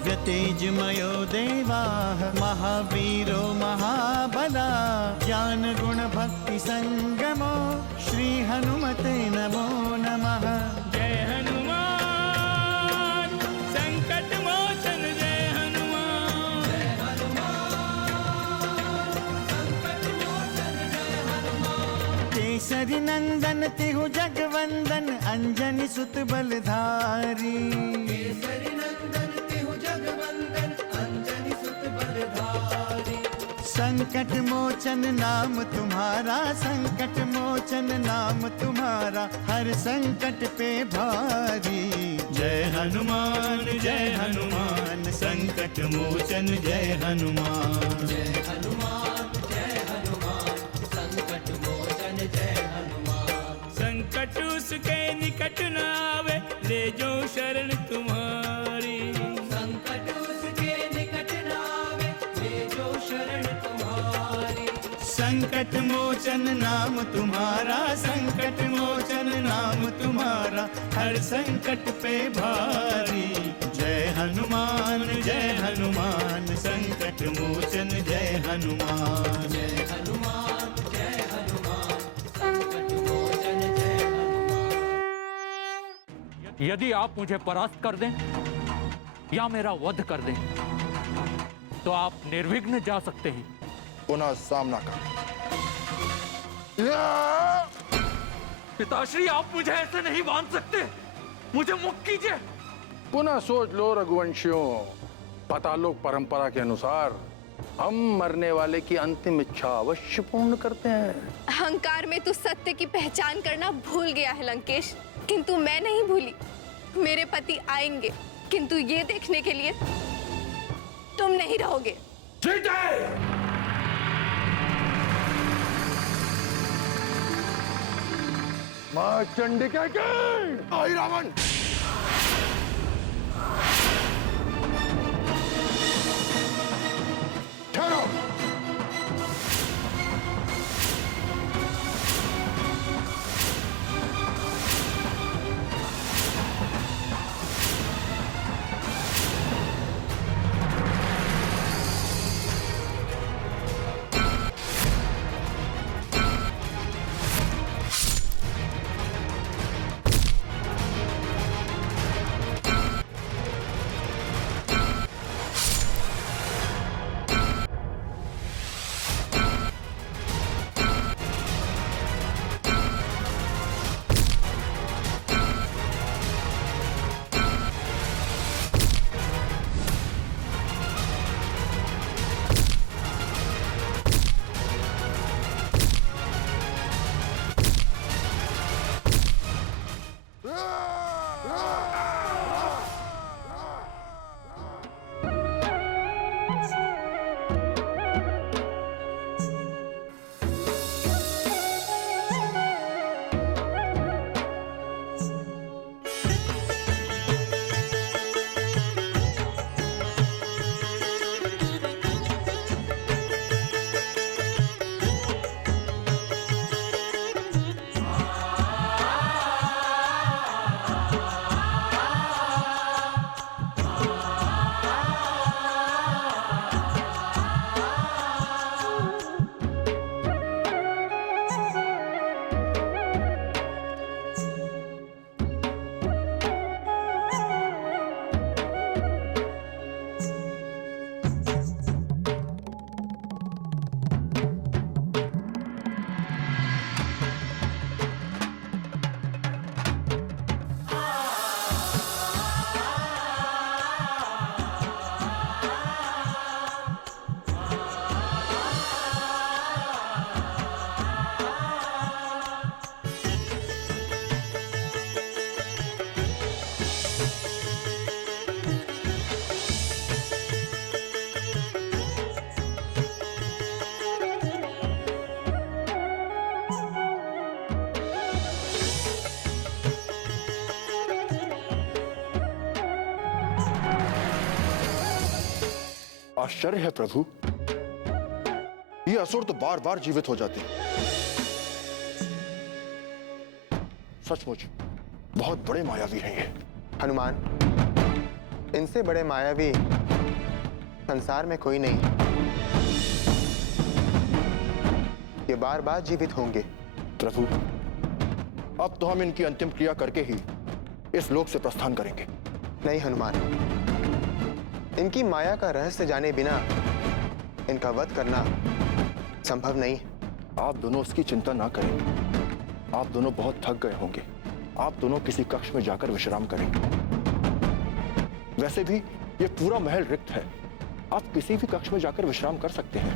दिव्य तेजमयो देवाः महावीरो महाबला ज्ञान गुण भक्ति संगमो श्री हनुमते नमो नमः। जय हनुमान संकट मोचन जय हनुमान। जय हनुमान संकट मोचन जय हनुमान। केसरी नंदन तिहु जगवंदन अंजनी सुत बलधारी। केसरी नंदन तिहु जगवंदन अंजनी सुत बलधारी। संकट मोचन नाम तुम्हारा संकट मोचन नाम तुम्हारा हर संकट पे भारी। जय हनुमान संकट मोचन जय हनुमान। जय हनुमान संकट मोचन जय हनुमान। संकट उसके निकट न आवे ले जो शरण तुम्हारी। संकट उसके निकट न आवे ले जो शरण तुम्हारी। संकट मोचन नाम तुम्हारा संकट मोचन नाम तुम्हारा हर संकट पे भारी। जय हनुमान संकट मोचन जय हनुमान। जय हनुमान संकट मोचन जय हनुमान। यदि आप मुझे परास्त कर दें या मेरा वध कर दें तो आप निर्विघ्न जा सकते हैं। पुनः सामना कर। पिताश्री आप मुझे ऐसे नहीं बांध सकते, मुझे मुक्त कीजिए। पुनः सोच लो रघुवंशियों, पातालोक परंपरा के अनुसार हम मरने वाले की अंतिम इच्छा अवश्य पूर्ण करते हैं। अहंकार में तू सत्य की पहचान करना भूल गया है लंकेश, किंतु मैं नहीं भूली। मेरे पति आएंगे, किंतु ये देखने के लिए तुम नहीं रहोगे। मां चंडिका के आई रावण। ठहरो। आश्चर्य है प्रभु, ये असुर तो बार बार जीवित हो जाते हैं। सचमुच बहुत बड़े मायावी हैं ये। हनुमान, इनसे बड़े मायावी संसार में कोई नहीं। ये बार बार जीवित होंगे। प्रभु, अब तो हम इनकी अंतिम क्रिया करके ही इस लोक से प्रस्थान करेंगे। नहीं हनुमान, इनकी माया का रहस्य जाने बिना इनका वध करना संभव नहीं। आप दोनों उसकी चिंता ना करें। आप दोनों बहुत थक गए होंगे। आप दोनों किसी कक्ष में जाकर विश्राम करेंगे। वैसे भी ये पूरा महल रिक्त है, आप किसी भी कक्ष में जाकर विश्राम कर सकते हैं।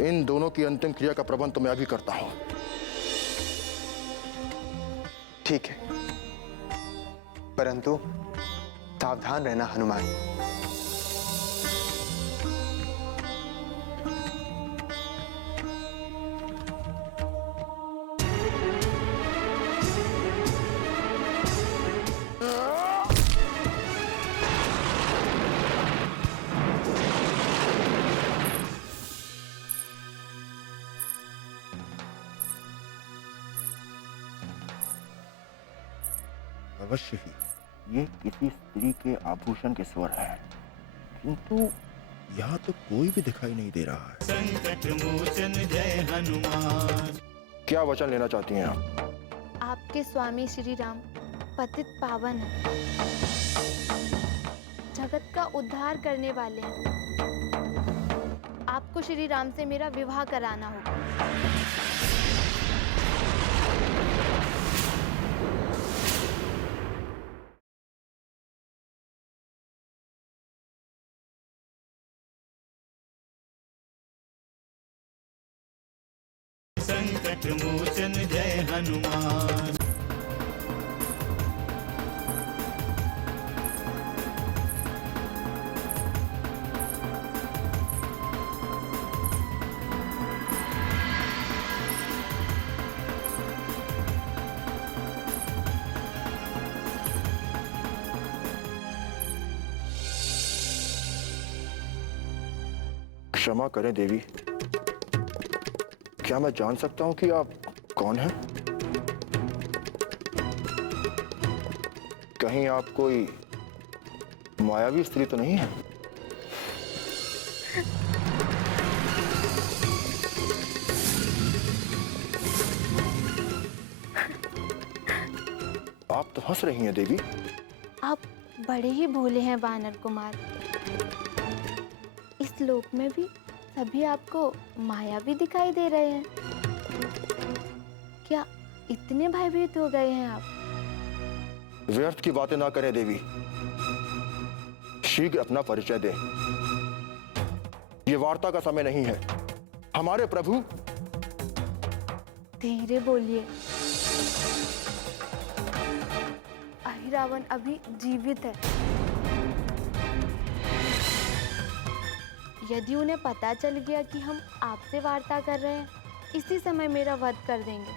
इन दोनों की अंतिम क्रिया का प्रबंध तो मैं अभी करता हूं। ठीक है, परंतु सावधान रहना हनुमान। अवश्य ही ये किसी स्त्री के आभूषण के स्वर हैं, किंतु यहाँ तो कोई भी दिखाई नहीं दे रहा है। संकट मोचन जय हनुमान। क्या वचन लेना चाहती हैं आप? आपके स्वामी श्री राम पतित पावन है, जगत का उद्धार करने वाले हैं। आपको श्री राम से मेरा विवाह कराना होगा। संकट मोचन जय हनुमान। क्षमा करें देवी, क्या मैं जान सकता हूं कि आप कौन हैं? कहीं आप कोई मायावी स्त्री तो नहीं है? आप तो हंस रही हैं देवी। आप बड़े ही भोले हैं वानर कुमार। इस लोक में भी सभी आपको मायावी दिखाई दे रहे हैं। क्या इतने भयभीत हो गए हैं आप? व्यर्थ की बातें ना करें देवी, शीघ्र अपना परिचय दें। ये वार्ता का समय नहीं है। हमारे प्रभु। धीरे बोलिए। अहिरावण अभी जीवित है। यदि उन्हें पता चल गया कि हम आपसे वार्ता कर रहे हैं, इसी समय मेरा वध कर देंगे।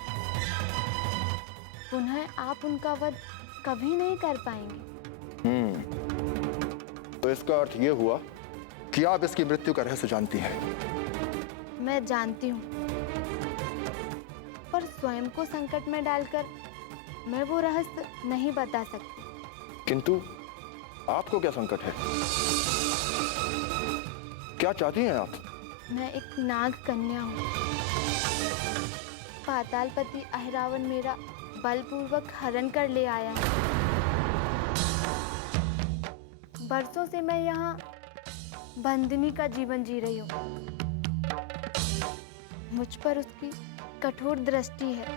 पुनः आप उनका वध कभी नहीं कर पाएंगे। तो इसका अर्थ ये हुआ कि आप इसकी मृत्यु का रहस्य जानती हैं। मैं जानती हूँ, पर स्वयं को संकट में डालकर मैं वो रहस्य नहीं बता सकती। किंतु आपको क्या संकट है? क्या चाहती हैं आप? मैं एक नाग कन्या हूँ। पातालपति अहिरावण मेरा बलपूर्वक हरण कर ले आया है। बरसों से मैं यहाँ बंदिनी का जीवन जी रही हूँ। मुझ पर उसकी कठोर दृष्टि है।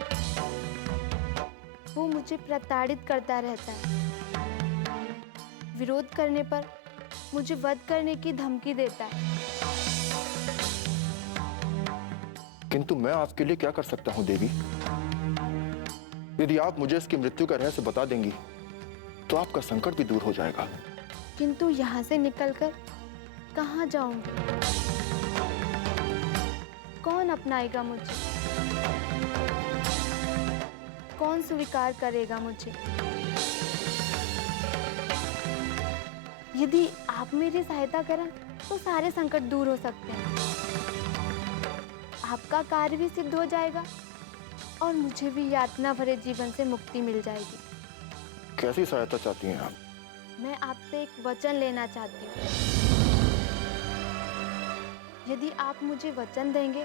वो मुझे प्रताड़ित करता रहता है। विरोध करने पर मुझे वध करने की धमकी देता है। किंतु मैं आपके लिए क्या कर सकता हूं देवी? यदि आप मुझे इसकी मृत्यु का रहस्य बता देंगी तो आपका संकट भी दूर हो जाएगा। किंतु यहाँ से निकलकर कहाँ जाऊंगी? कौन अपनाएगा मुझे? कौन स्वीकार करेगा मुझे? यदि आप मेरी सहायता करें तो सारे संकट दूर हो सकते हैं। आपका कार्य भी सिद्ध हो जाएगा और मुझे भी यातना भरे जीवन से मुक्ति मिल जाएगी। कैसी सहायता चाहती हैं आप? मैं आपसे एक वचन लेना चाहती हूँ। यदि आप मुझे वचन देंगे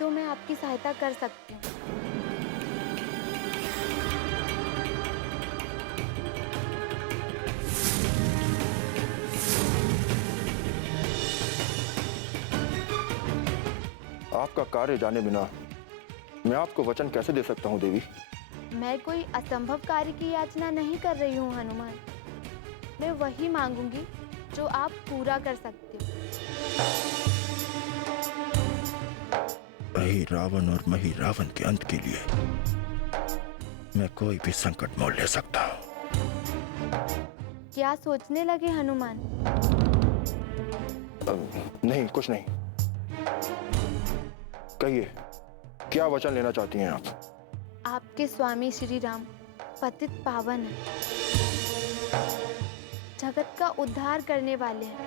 तो मैं आपकी सहायता कर सकती हूँ। आपका कार्य जाने बिना मैं आपको वचन कैसे दे सकता हूँ देवी? मैं कोई असंभव कार्य की याचना नहीं कर रही हूँ हनुमान। मैं वही मांगूंगी जो आप पूरा कर सकते हो। अहि रावण और मही रावण के अंत के लिए मैं कोई भी संकट मोल ले सकता हूँ। क्या सोचने लगे हनुमान? नहीं, कुछ नहीं। कहिए, क्या वचन लेना चाहती हैं आप? आपके स्वामी श्री राम पतित पावन हैं, जगत का उद्धार करने वाले हैं।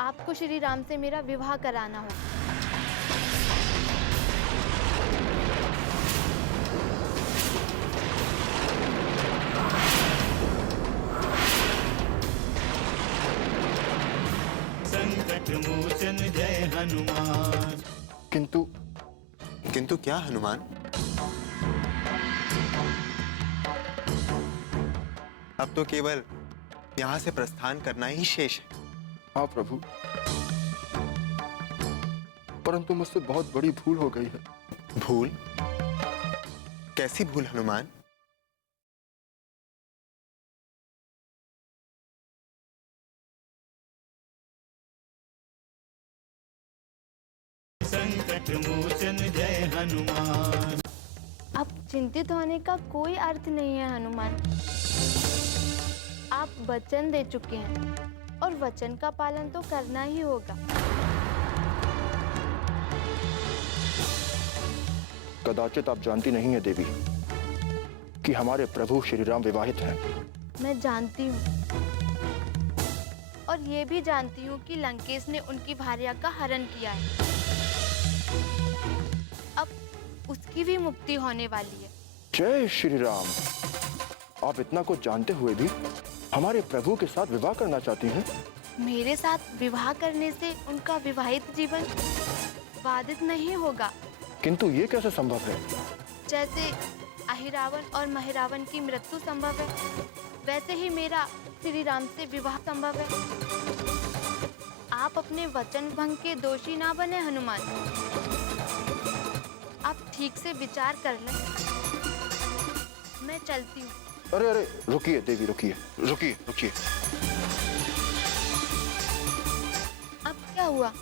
आपको श्री राम से मेरा विवाह कराना होगा। संकट मोचन जय हनुमान। किंतु क्या हनुमान? अब तो केवल यहाँ से प्रस्थान करना ही शेष है। हाँ प्रभु, परंतु मुझसे बहुत बड़ी भूल हो गई है। भूल? कैसी भूल हनुमान? संकट मोचन जय हनुमान। अब चिंतित होने का कोई अर्थ नहीं है हनुमान। आप वचन दे चुके हैं और वचन का पालन तो करना ही होगा। कदाचित आप जानती नहीं है देवी कि हमारे प्रभु श्री राम विवाहित हैं। मैं जानती हूँ और ये भी जानती हूँ कि लंकेश ने उनकी भार्या का हरण किया है। अब उसकी भी मुक्ति होने वाली है। जय श्री राम। आप इतना कुछ जानते हुए भी हमारे प्रभु के साथ विवाह करना चाहती हैं? मेरे साथ विवाह करने से उनका विवाहित जीवन बाधित नहीं होगा। किंतु ये कैसे संभव है? जैसे अहिरावण और महिरावण की मृत्यु संभव है, वैसे ही मेरा श्री राम से विवाह संभव है। आप अपने वचन भंग के दोषी ना बने हनुमान। आप ठीक से विचार कर लें। मैं चलती हूँ। अरे अरे, रुकिए देवी, रुकिए रुकिए रुकिए। अब क्या हुआ?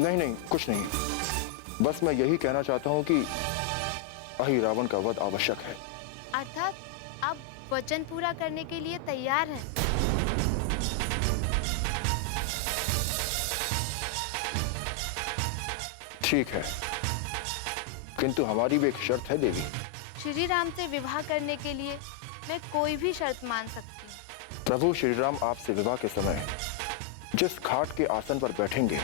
नहीं नहीं, कुछ नहीं। बस मैं यही कहना चाहता हूँ कि अहिरावण का वध आवश्यक है। अर्थात आप वचन पूरा करने के लिए तैयार हैं। ठीक है, किंतु हमारी भी एक शर्त है देवी। श्री राम से विवाह करने के लिए मैं कोई भी शर्त मान सकती हूँ। प्रभु श्री राम आपसे विवाह के समय जिस खाट के आसन पर बैठेंगे,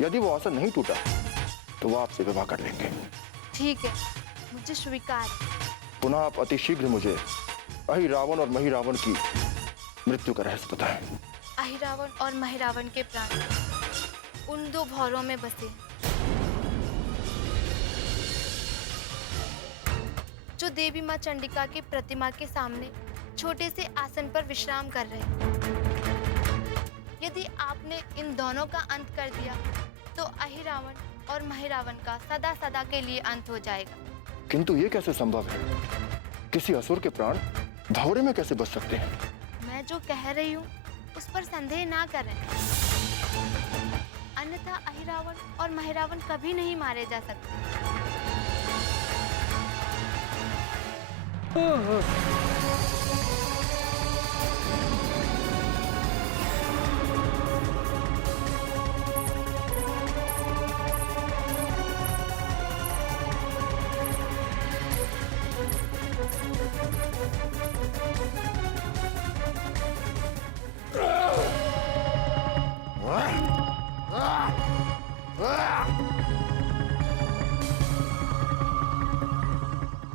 यदि वो आसन नहीं टूटा तो वो आपसे विवाह कर लेंगे। ठीक है, मुझे स्वीकार है। पुनः आप अतिशीघ्र मुझे अहिरावण और महिरावण की मृत्यु का रहस्य बताएं। अहिरावण और महिरावण के प्राण उन दो भौरों में बसे, जो देवी माँ चंडिका की प्रतिमा के सामने छोटे से आसन पर विश्राम कर रहे हैं। यदि आपने इन दोनों का अंत कर दिया तो अहिरावण और महिरावण का सदा सदा के लिए अंत हो जाएगा। किंतु ये कैसे संभव है? किसी असुर के प्राण भौरे में कैसे बच सकते हैं? मैं जो कह रही हूँ उस पर संदेह ना करें, अन्यथा अहिरावण और महिरावण कभी नहीं मारे जा सकते।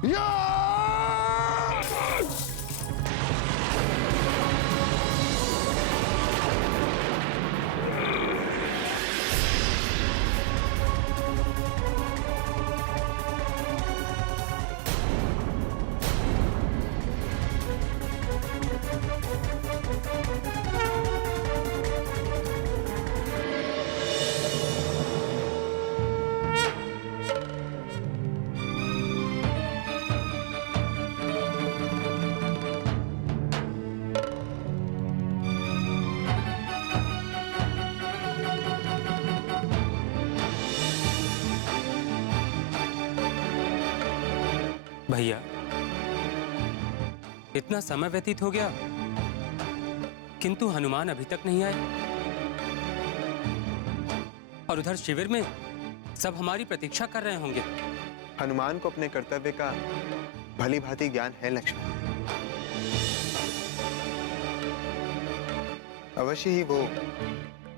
या! भैया, इतना समय व्यतीत हो गया किंतु हनुमान अभी तक नहीं आए। और उधर शिविर में सब हमारी प्रतीक्षा कर रहे होंगे। हनुमान को अपने कर्तव्य का भली भांति ज्ञान है लक्ष्मण। अवश्य ही वो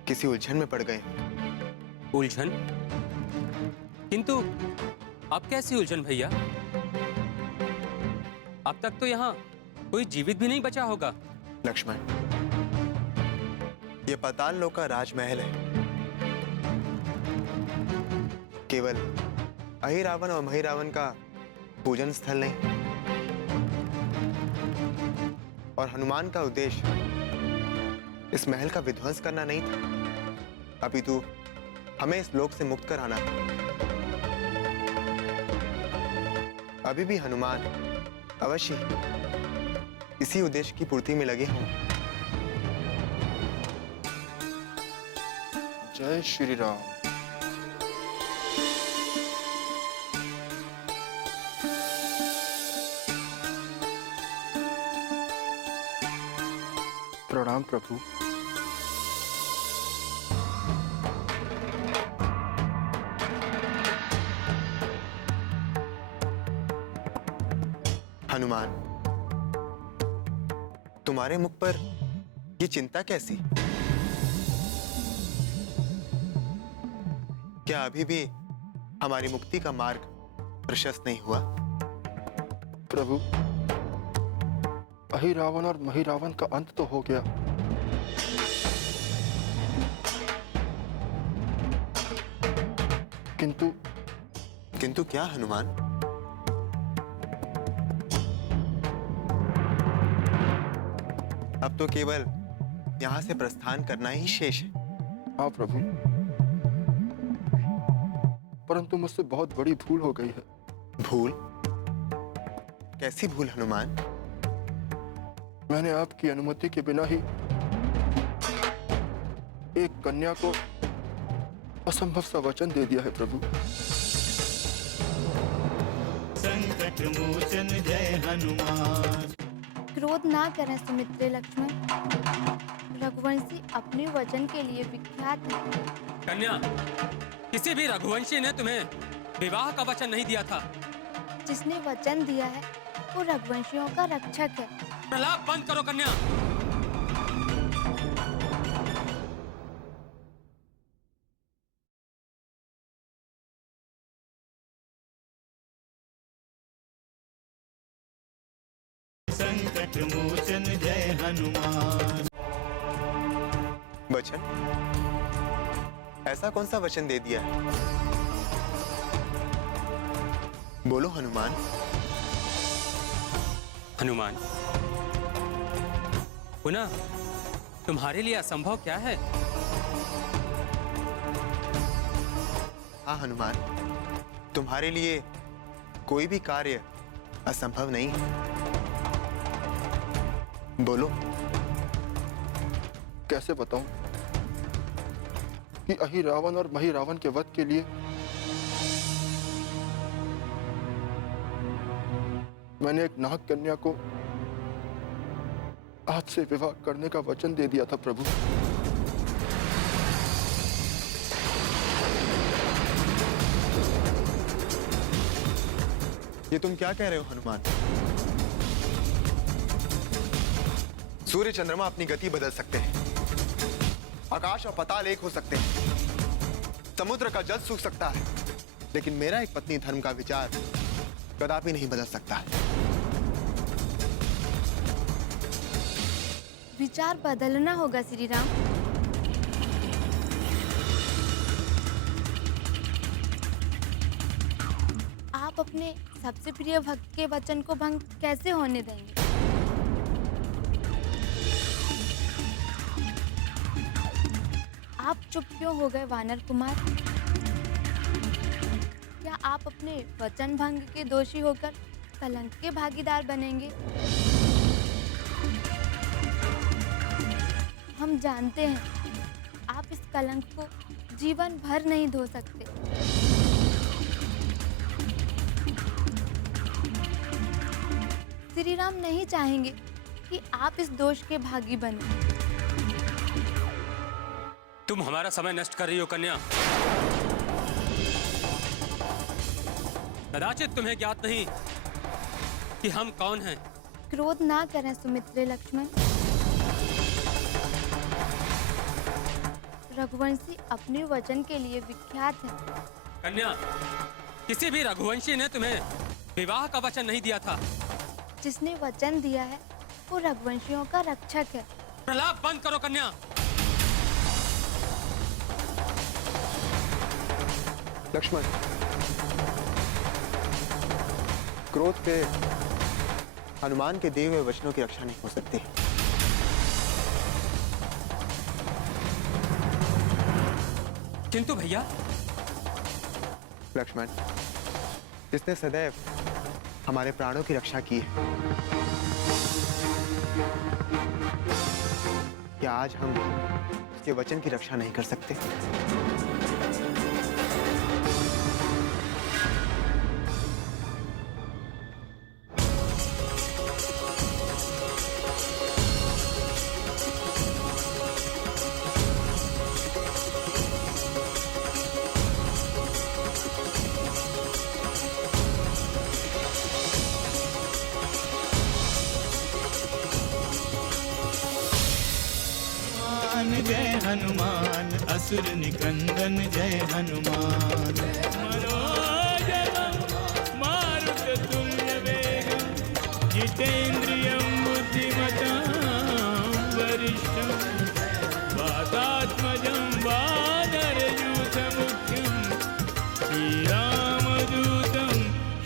किसी उलझन में पड़ गए हैं। उलझन? किंतु अब कैसी उलझन भैया? अब तक तो यहाँ कोई जीवित भी नहीं बचा होगा। लक्ष्मण, ये पाताल लोक का राजमहल है। केवल अहिरावण और महिरावण का पूजन स्थल नहीं। और हनुमान का उद्देश्य इस महल का विध्वंस करना नहीं था, अपितु हमें इस लोक से मुक्त कराना था। अभी भी हनुमान अवश्य इसी उद्देश्य की पूर्ति में लगे हों। जय श्री राम। प्रणाम प्रभु। हनुमान, तुम्हारे मुख पर ये चिंता कैसी? क्या अभी भी हमारी मुक्ति का मार्ग प्रशस्त नहीं हुआ? प्रभु, अहिरावण और महिरावण का अंत तो हो गया, किंतु क्या हनुमान? अब तो केवल यहां से प्रस्थान करना ही शेष है। हाँ प्रभु, परंतु मुझसे बहुत बड़ी भूल हो गई है। भूल? कैसी भूल हनुमान? मैंने आपकी अनुमति के बिना ही एक कन्या को असंभव सा वचन दे दिया है प्रभु। संकट मोचन जय हनुमान। क्रोध ना करें सुमित्रे लक्ष्मण। रघुवंशी अपने वचन के लिए विख्यात है। कन्या, किसी भी रघुवंशी ने तुम्हें विवाह का वचन नहीं दिया था। जिसने वचन दिया है वो रघुवंशियों का रक्षक है। प्रलाप बंद करो कन्या। संकट मोचन जय हनुमान। वचन? ऐसा कौन सा वचन दे दिया है? बोलो हनुमान। हनुमान, पुनः तुम्हारे लिए असंभव क्या है? हाँ हनुमान, तुम्हारे लिए कोई भी कार्य असंभव नहीं है। बोलो। कैसे बताऊं कि अहिरावण और महिरावण के वध के लिए मैंने एक नाग कन्या को आज से विवाह करने का वचन दे दिया था प्रभु। ये तुम क्या कह रहे हो हनुमान? सूर्य चंद्रमा अपनी गति बदल सकते हैं, आकाश और पाताल एक हो सकते हैं, समुद्र का जल सूख सकता है, लेकिन मेरा एक पत्नी धर्म का विचार कदापि नहीं बदल सकता। विचार बदलना होगा श्री राम। आप अपने सबसे प्रिय भक्त के वचन को भंग कैसे होने देंगे? आप चुप क्यों हो गए वानर कुमार? क्या आप अपने वचन भंग के दोषी होकर कलंक के भागीदार बनेंगे? हम जानते हैं आप इस कलंक को जीवन भर नहीं धो सकते। श्री राम नहीं चाहेंगे कि आप इस दोष के भागी बने। तुम हमारा समय नष्ट कर रही हो कन्या। कदाचित तुम्हें ज्ञात नहीं कि हम कौन हैं। क्रोध ना करें सुमित्रे लक्ष्मण। रघुवंशी अपने वचन के लिए विख्यात है। कन्या, किसी भी रघुवंशी ने तुम्हें विवाह का वचन नहीं दिया था। जिसने वचन दिया है वो रघुवंशियों का रक्षक है। प्रलाप बंद करो कन्या। लक्ष्मण, क्रोध से हनुमान के दिए हुए वचनों की रक्षा नहीं हो सकती। किंतु भैया, लक्ष्मण, जिसने सदैव हमारे प्राणों की रक्षा की है, क्या आज हम उसके वचन की रक्षा नहीं कर सकते? जय हनुमान असुर निकंदन जय हनुमान। मनोजवं मारुततुल्यवेगं जितेन्द्रियं बुद्धिमतां वरिष्ठं वातात्मजं वानरयूथमुख्यं श्रीरामदूतं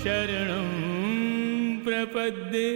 शरणं प्रपद्ये।